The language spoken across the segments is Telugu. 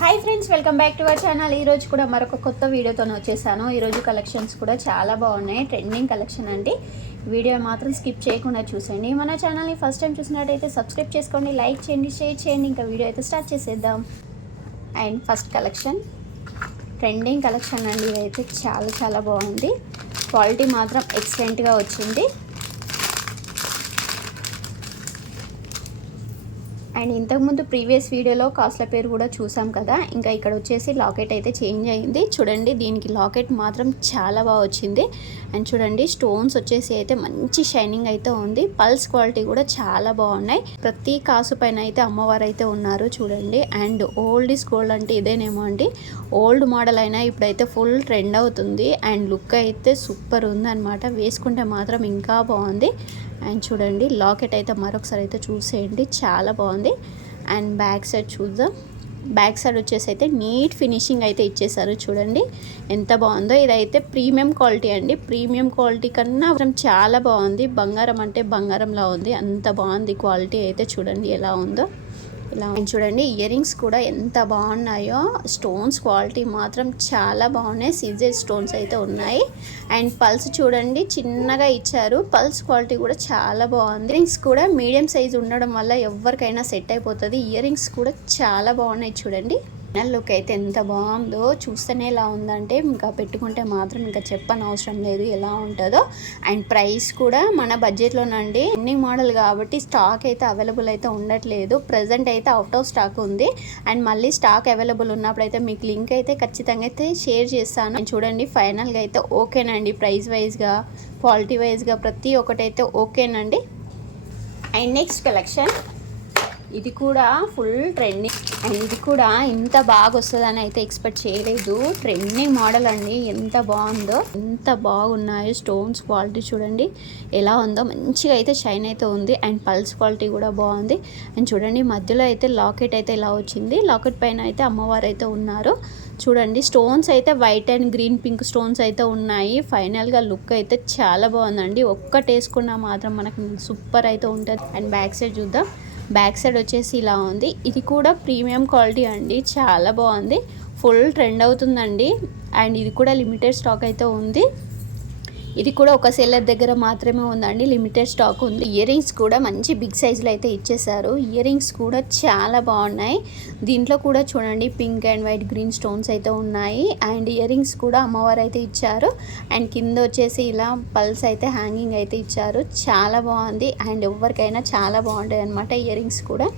Hi friends welcome back to our channel ఈ రోజు కూడా మరొక కొత్త వీడియోతో వచ్చేసాను. ఈరోజు కలెక్షన్స్ కూడా చాలా బాగున్నాయి. ట్రెండింగ్ కలెక్షన్ అండి. వీడియో మాత్రం స్కిప్ చేయకుండా చూసేయండి. మన ఛానల్ని ఫస్ట్ టైం చూసినట్టయితే సబ్స్క్రైబ్ చేసుకోండి లైక్ చేయండి షేర్ చేయండి. ఇంకా వీడియో అయితే స్టార్ట్ చేసేద్దాం. And first collection trending collection అండి. ఇదైతే చాలా చాలా బాగుంది. క్వాలిటీ మాత్రం ఎక్సలెంట్గా వచ్చింది. అండ్ ఇంతకుముందు ప్రీవియస్ వీడియోలో కాస్ట్ల పేరు కూడా చూసాం కదా ఇంకా ఇక్కడ వచ్చేసి లాకెట్ అయితే చేంజ్ అయింది. చూడండి దీనికి లాకెట్ మాత్రం చాలా బాగా వచ్చింది. అండ్ చూడండి స్టోన్స్ వచ్చేసి అయితే మంచి షైనింగ్ అయితే ఉంది. పల్స్ క్వాలిటీ కూడా చాలా బాగున్నాయి. ప్రతి కాసు పైన అయితే అమ్మవారు అయితే ఉన్నారు చూడండి. అండ్ ఓల్డ్ ఇస్ గోల్డ్ అంటే ఇదేనేమో అండి. ఓల్డ్ మోడల్ అయినా ఇప్పుడైతే ఫుల్ ట్రెండ్ అవుతుంది. అండ్ లుక్ అయితే సూపర్ ఉంది అనమాట వేసుకుంటే మాత్రం ఇంకా బాగుంది. అండ్ చూడండి లాకెట్ అయితే మరొకసారి అయితే చూసేయండి. చాలా బాగుంది. అండ్ బ్యాక్ సైడ్ చూద్దాం. బ్యాక్ సైడ్ వచ్చేసి అయితే నీట్ ఫినిషింగ్ అయితే ఇచ్చేసారు చూడండి. ఎంత బాగుందో. ఇదైతే ప్రీమియం క్వాలిటీ అండి. ప్రీమియం క్వాలిటీ కన్నా చాలా బాగుంది. బంగారం అంటే బంగారంలా ఉంది. అంత బాగుంది క్వాలిటీ అయితే చూడండి ఎలా ఉందో. ఇలా చూడండి ఇయర్ రింగ్స్ కూడా ఎంత బాగున్నాయో. స్టోన్స్ క్వాలిటీ మాత్రం చాలా బాగున్నాయి. సీజర్ స్టోన్స్ అయితే ఉన్నాయి. అండ్ పల్స్ చూడండి చిన్నగా ఇచ్చారు. పల్స్ క్వాలిటీ కూడా చాలా బాగుంది. రింగ్స్ కూడా మీడియం సైజ్ ఉండడం వల్ల ఎవరికైనా సెట్ అయిపోతుంది. ఇయర్ రింగ్స్ కూడా చాలా బాగున్నాయి చూడండి. ఫైనల్ లుక్ అయితే ఎంత బాగుందో చూస్తేనే ఎలా ఉందంటే ఇంకా పెట్టుకుంటే మాత్రం ఇంకా చెప్పని అవసరం లేదు ఎలా ఉంటుందో. అండ్ ప్రైస్ కూడా మన బడ్జెట్లోనండి అన్ని మోడల్ కాబట్టి స్టాక్ అయితే అవైలబుల్ అయితే ఉండట్లేదు. ప్రజెంట్ అయితే అవుట్ ఆఫ్ స్టాక్ ఉంది. అండ్ మళ్ళీ స్టాక్ అవైలబుల్ ఉన్నప్పుడు అయితే మీకు లింక్ అయితే ఖచ్చితంగా అయితే షేర్ చేస్తాను. చూడండి ఫైనల్గా అయితే ఓకేనండి ప్రైస్ వైజ్గా క్వాలిటీ వైజ్గా ప్రతి ఒక్కటైతే ఓకేనండి అండ్ నెక్స్ట్ కలెక్షన్ ఇది కూడా ఫుల్ ట్రెండింగ్ అండ్ ఇది కూడా ఇంత బాగా వస్తుందని అయితే ఎక్స్పెక్ట్ చేయలేదు. ట్రెండింగ్ మోడల్ అండి. ఎంత బాగుందో ఎంత బాగున్నాయో స్టోన్స్ క్వాలిటీ చూడండి ఎలా ఉందో. మంచిగా అయితే షైన్ అయితే ఉంది. అండ్ పల్స్ క్వాలిటీ కూడా బాగుంది. అండ్ చూడండి మధ్యలో అయితే లాకెట్ అయితే ఇలా వచ్చింది. లాకెట్ పైన అయితే అమ్మవారు అయితే ఉన్నారు. చూడండి స్టోన్స్ అయితే white and green pink stones అయితే ఉన్నాయి. ఫైనల్గా లుక్ అయితే చాలా బాగుందండి. ఒక్కటేసుకున్నా మాత్రం మనకు సూపర్ అయితే ఉంటుంది. అండ్ బ్యాక్ సైడ్ చూద్దాం. బ్యాక్ సైడ్ వచ్చేసి ఇలా ఉంది. ఇది కూడా ప్రీమియం క్వాలిటీ అండి. చాలా బాగుంది. ఫుల్ ట్రెండ్ అవుతుందండి. అండ్ ఇది కూడా లిమిటెడ్ స్టాక్ అయితే ఉంది. ఇది కూడా ఒక సెల్లర్ దగ్గర మాత్రమే ఉందండి. లిమిటెడ్ స్టాక్ ఉంది. ఇయర్ రింగ్స్ కూడా మంచి బిగ్ సైజులో అయితే ఇచ్చేసారు ఇయర్ రింగ్స్ కూడా చాలా బాగున్నాయి. దీంట్లో కూడా చూడండి pink and white green stones అయితే ఉన్నాయి. అండ్ ఇయర్ రింగ్స్ కూడా అమ్మవారు అయితే ఇచ్చారు. అండ్ కింద వచ్చేసి ఇలా పల్స్ అయితే హ్యాంగింగ్ అయితే ఇచ్చారు. చాలా బాగుంది. అండ్ ఎవరికైనా చాలా బాగుంటాయి అనమాట ఇయర్ రింగ్స్ కూడా.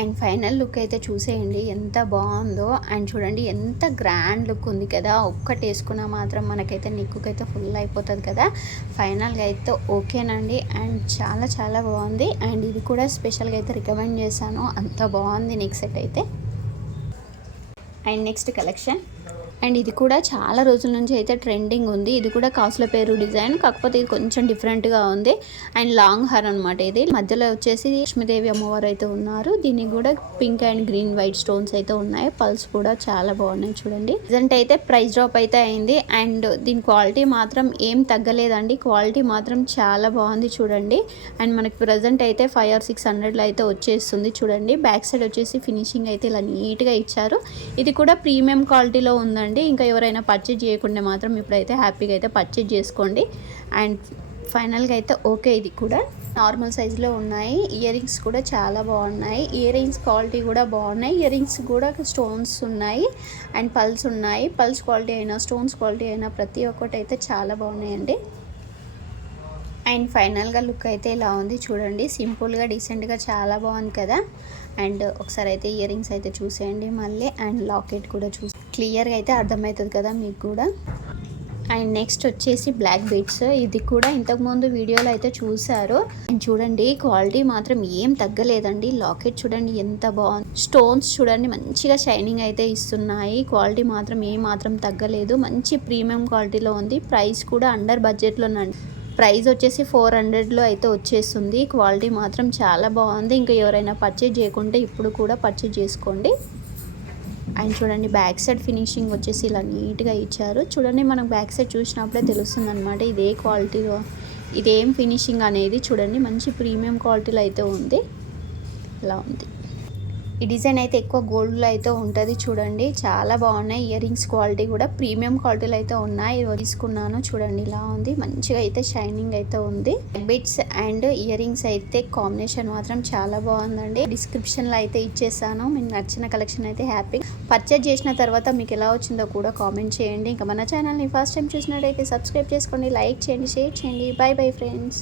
అండ్ ఫైనల్ లుక్ అయితే చూసేయండి. ఎంత బాగుందో. అండ్ చూడండి ఎంత గ్రాండ్ లుక్ ఉంది కదా. ఒక్కటి వేసుకున్నా మాత్రం మనకైతే నిక్కుకైతే ఫుల్ అయిపోతుంది కదా. ఫైనల్గా అయితే ఓకేనండి. అండ్ చాలా చాలా బాగుంది. అండ్ ఇది కూడా స్పెషల్గా అయితే రికమెండ్ చేశాను. అంత బాగుంది నెక్స్ట్ సెట్ అయితే. And next collection. అండ్ ఇది కూడా చాలా రోజుల నుంచి అయితే ట్రెండింగ్ ఉంది. ఇది కూడా కాసుల పేరు డిజైన్ కాకపోతే ఇది కొంచెం డిఫరెంట్గా ఉంది. అండ్ లాంగ్ హార్ అనమాట ఇది. మధ్యలో వచ్చేసి లక్ష్మీదేవి అమ్మవారు అయితే ఉన్నారు. దీనికి కూడా pink and green white stones అయితే ఉన్నాయి. పల్స్ కూడా చాలా బాగున్నాయి చూడండి. ప్రజెంట్ అయితే ప్రైస్ డ్రాప్ అయితే అయింది. అండ్ దీని క్వాలిటీ మాత్రం ఏం తగ్గలేదండి. క్వాలిటీ మాత్రం చాలా బాగుంది చూడండి. అండ్ మనకి ప్రజెంట్ అయితే ఫైవ్ ఆర్ సిక్స్ హండ్రెడ్లో అయితే వచ్చేస్తుంది చూడండి. బ్యాక్ సైడ్ వచ్చేసి ఫినిషింగ్ అయితే ఇలా నీట్గా ఇచ్చారు. ఇది కూడా ప్రీమియం క్వాలిటీలో ఉందండి. ఇంకా ఎవరైనా పర్చేజ్ చేయకుండా మాత్రం ఇప్పుడైతే హ్యాపీగా అయితే పర్చేజ్ చేసుకోండి. అండ్ ఫైనల్గా అయితే ఓకే ఇది కూడా. నార్మల్ సైజులో ఉన్నాయి. ఇయర్ రింగ్స్ కూడా చాలా బాగున్నాయి. ఇయర్ రింగ్స్ క్వాలిటీ కూడా బాగున్నాయి. ఇయర్ రింగ్స్ కూడా స్టోన్స్ ఉన్నాయి. అండ్ పల్స్ ఉన్నాయి. పల్స్ క్వాలిటీ అయినా స్టోన్స్ క్వాలిటీ అయినా ప్రతి ఒక్కటి అయితే చాలా బాగున్నాయండి. అండ్ ఫైనల్గా లుక్ అయితే ఇలా ఉంది. చూడండి. సింపుల్గా డీసెంట్గా చాలా బాగుంది కదా. అండ్ ఒకసారి అయితే ఇయర్ రింగ్స్ అయితే చూసేయండి మళ్ళీ. అండ్ లాకెట్ కూడా చూసి క్లియర్గా అయితే అర్థమవుతుంది కదా మీకు కూడా. అండ్ నెక్స్ట్ వచ్చేసి బ్లాక్ బీట్స్. ఇది కూడా ఇంతకుముందు వీడియోలో అయితే చూసారు అండ్ చూడండి క్వాలిటీ మాత్రం ఏం తగ్గలేదండి. లాకెట్ చూడండి ఎంత బాగుంది. స్టోన్స్ చూడండి మంచిగా షైనింగ్ అయితే ఇస్తున్నాయి. క్వాలిటీ మాత్రం ఏ మాత్రం తగ్గలేదు. మంచి ప్రీమియం క్వాలిటీలో ఉంది. ప్రైస్ కూడా అండర్ బడ్జెట్లోనండి ప్రైస్ వచ్చేసి ఫోర్ హండ్రెడ్లో అయితే వచ్చేస్తుంది. క్వాలిటీ మాత్రం చాలా బాగుంది. ఇంకా ఎవరైనా పర్చేజ్ చేయకుంటే ఇప్పుడు కూడా పర్చేజ్ చేసుకోండి. అండ్ చూడండి బ్యాక్ సైడ్ ఫినిషింగ్ వచ్చేసి ఇలా నీట్గా ఇచ్చారు. చూడండి మనం బ్యాక్ సైడ్ చూసినప్పుడే తెలుస్తుంది అనమాట ఇదే క్వాలిటీలో ఇదేం ఫినిషింగ్ అనేది. చూడండి మంచి ప్రీమియం క్వాలిటీలో అయితే ఉంది. ఇలా ఉంది. ఈ డిజైన్ అయితే ఎక్కువ గోల్డ్లో అయితే ఉంటుంది చూడండి. చాలా బాగున్నాయి. ఇయర్ రింగ్స్ క్వాలిటీ కూడా ప్రీమియం క్వాలిటీలో అయితే ఉన్నాయి. తీసుకున్నాను. చూడండి ఇలా ఉంది. మంచిగా అయితే షైనింగ్ అయితే ఉంది. బిట్స్ అండ్ ఇయర్ రింగ్స్ అయితే కాంబినేషన్ మాత్రం చాలా బాగుందండి. డిస్క్రిప్షన్లో అయితే ఇచ్చేసాను. మీకు నచ్చిన కలెక్షన్ అయితే హ్యాపీ పర్చేజ్ చేసిన తర్వాత మీకు ఎలా వచ్చిందో కూడా కామెంట్ చేయండి. ఇంకా మన ఛానల్ని ఫస్ట్ టైం చూసినట్టయితే సబ్స్క్రైబ్ చేసుకోండి. లైక్ చేయండి షేర్ చేయండి. Bye bye friends